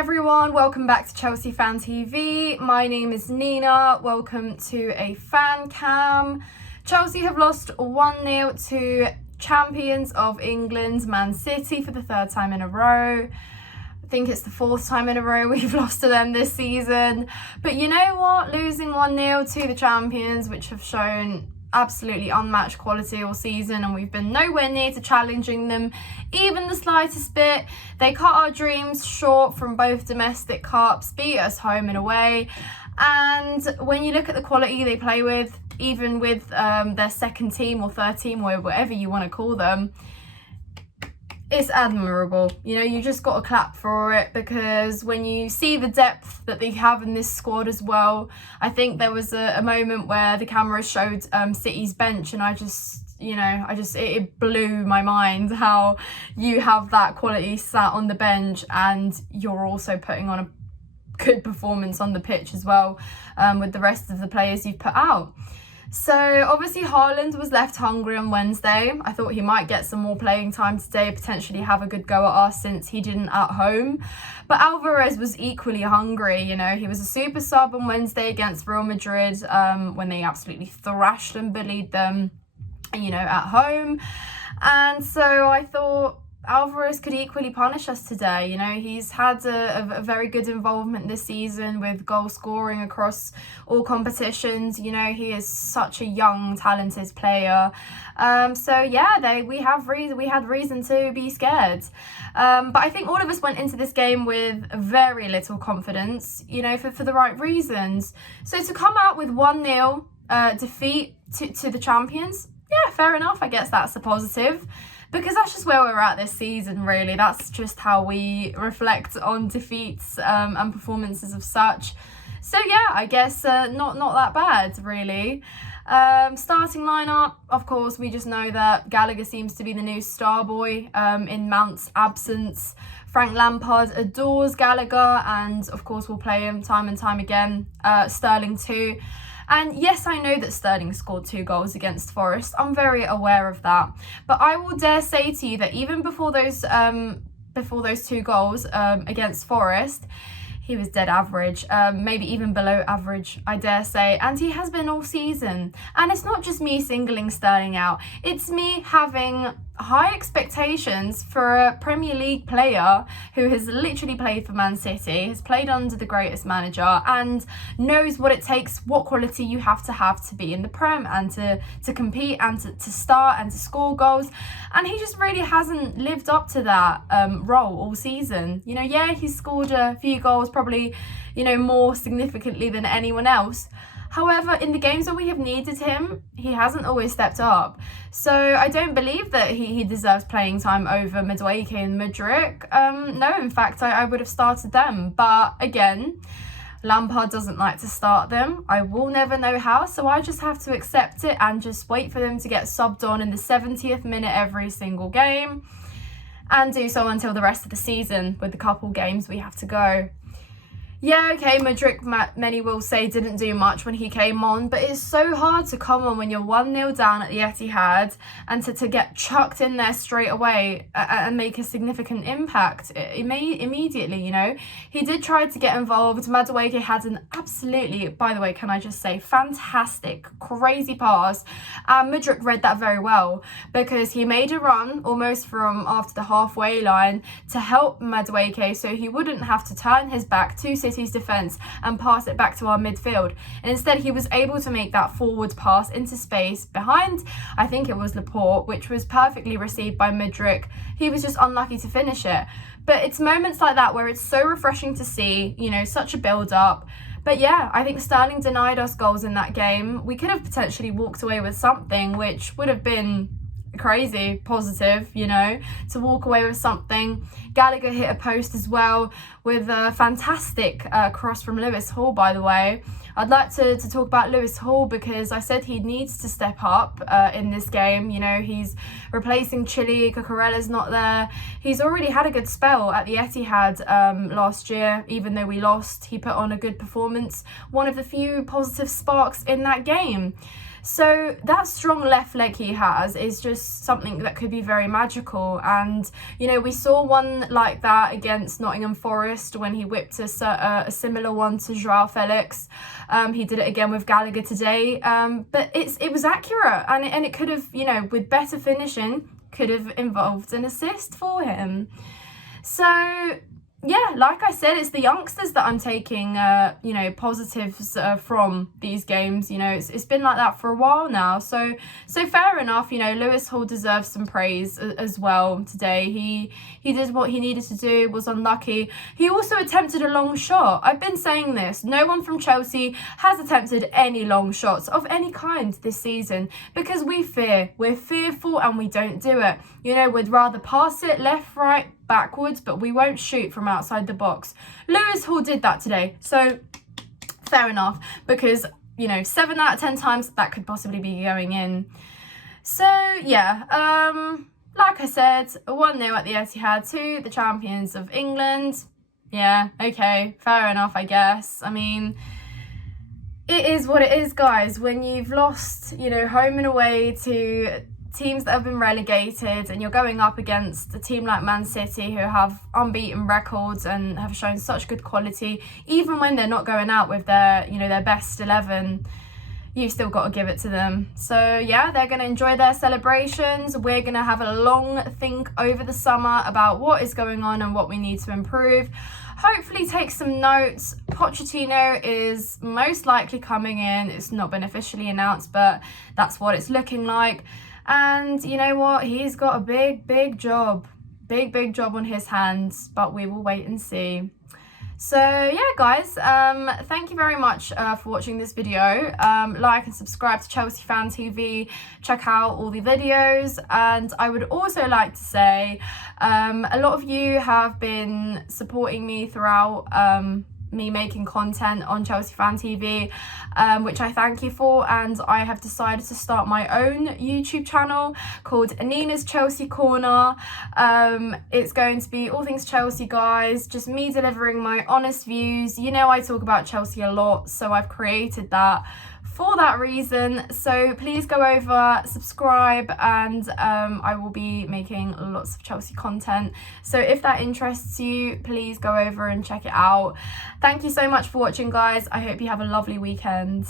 everyone, welcome back to Chelsea Fan TV. My name is Nina. Welcome to a fan cam. Chelsea have lost 1-0 to champions of England, Man City, for the third time in a row. I think it's the fourth time in a row we've lost to them this season. But you know what? Losing 1-0 to the champions, which have shown absolutely unmatched quality all season, and we've been nowhere near to challenging them even the slightest bit. They cut our dreams short from both domestic cups, beat us home and away, and when you look at the quality they play with, even with their second team or third team or whatever you want to call them, it's admirable. You know, you just got to clap for it, because when you see the depth that they have in this squad as well, I think there was a moment where the camera showed City's bench, and it blew my mind how you have that quality sat on the bench and you're also putting on a good performance on the pitch as well, with the rest of the players you've put out. So obviously Haaland was left hungry on Wednesday. I thought he might get some more playing time today, potentially have a good go at us since he didn't at home. But Alvarez was equally hungry. You know, he was a super sub on Wednesday against Real Madrid when they absolutely thrashed and bullied them, you know, at home. And so I thought Alvarez could equally punish us today. You know, he's had a very good involvement this season with goal scoring across all competitions. You know, he is such a young, talented player. So yeah, we had reason to be scared. But I think all of us went into this game with very little confidence, you know, for the right reasons. So to come out with 1-0 defeat to the champions, yeah, fair enough. I guess that's a positive, because that's just where we're at this season, really. That's just how we reflect on defeats and performances of such. So yeah, I guess not that bad, really. Starting lineup, of course, we just know that Gallagher seems to be the new star boy in Mount's absence. Frank Lampard adores Gallagher, and of course will play him time and time again. Sterling too. And yes, I know that Sterling scored 2 goals against Forest. I'm very aware of that. But I will dare say to you that even before those 2 goals against Forest, he was dead average, maybe even below average, I dare say. And he has been all season. And it's not just me singling Sterling out. It's me having high expectations for a Premier League player who has literally played for Man City, has played under the greatest manager, and knows what it takes, what quality you have to be in the Prem and to compete and to start and to score goals. And he just really hasn't lived up to that role all season. You know, yeah, he's scored a few goals, probably, you know, more significantly than anyone else. However, in the games where we have needed him, he hasn't always stepped up. So I don't believe that he deserves playing time over Madueke and Mudryk. No, in fact, I would have started them. But again, Lampard doesn't like to start them. I will never know how, so I just have to accept it and just wait for them to get subbed on in the 70th minute every single game, and do so until the rest of the season with the couple games we have to go. Yeah, okay, Mudryk, many will say, didn't do much when he came on, but it's so hard to come on when you're 1-0 down at the Etihad and to get chucked in there straight away and make a significant impact immediately, you know. He did try to get involved. Madueke had an absolutely, by the way, can I just say, fantastic, crazy pass. Mudryk read that very well, because he made a run almost from after the halfway line to help Madueke so he wouldn't have to turn his back to City's defence and pass it back to our midfield. And instead he was able to make that forward pass into space behind, I think it was Laporte, which was perfectly received by Mudryk. He was just unlucky to finish it. But it's moments like that where it's so refreshing to see, you know, such a build up. But yeah, I think Sterling denied us goals in that game. We could have potentially walked away with something, which would have been crazy positive, you know, to walk away with something. Gallagher hit a post as well with a fantastic cross from Lewis Hall, by the way. I'd like to talk about Lewis Hall, because I said he needs to step up in this game. You know, he's replacing Chile, Cucurella's not there. He's already had a good spell at the Etihad last year. Even though we lost, he put on a good performance. One of the few positive sparks in that game. So that strong left leg he has is just something that could be very magical. And, you know, we saw one like that against Nottingham Forest when he whipped a similar one to Joao Felix. He did it again with Gallagher today. But it was accurate, and it could have, you know, with better finishing, could have involved an assist for him. So yeah, like I said, it's the youngsters that I'm taking, you know, positives from these games. You know, it's been like that for a while now. So fair enough. You know, Lewis Hall deserves some praise as well today. He did what he needed to do, was unlucky. He also attempted a long shot. I've been saying this. No one from Chelsea has attempted any long shots of any kind this season because we're fearful and we don't do it. You know, we'd rather pass it left, right, backwards, but we won't shoot from outside the box. Lewis Hall did that today, so fair enough, because, you know, 7 out of 10 times that could possibly be going in. So yeah, like I said, 1-0 at the Etihad to the champions of England. Yeah, okay, fair enough, I guess. I mean, it is what it is, guys. When you've lost, you know, home and away to teams that have been relegated, and you're going up against a team like Man City who have unbeaten records and have shown such good quality, even when they're not going out with their, you know, their best 11, you've still got to give it to them. So yeah, they're going to enjoy their celebrations. We're going to have a long think over the summer about what is going on and what we need to improve. Hopefully take some notes. Pochettino is most likely coming in. It's not been officially announced, but that's what it's looking like. And you know what? He's got a big job on his hands, but we will wait and see. So yeah, guys, thank you very much for watching this video. Like and subscribe to Chelsea Fan TV. Check out all the videos. And I would also like to say, a lot of you have been supporting me throughout me making content on Chelsea Fan TV, which I thank you for, and I have decided to start my own YouTube channel called Nina's Chelsea Corner. It's going to be all things Chelsea, guys, just me delivering my honest views. You know, I talk about Chelsea a lot, so I've created that for that reason. So please go over, subscribe, and I will be making lots of Chelsea content. So if that interests you, please go over and check it out. Thank you so much for watching, guys. I hope you have a lovely weekend.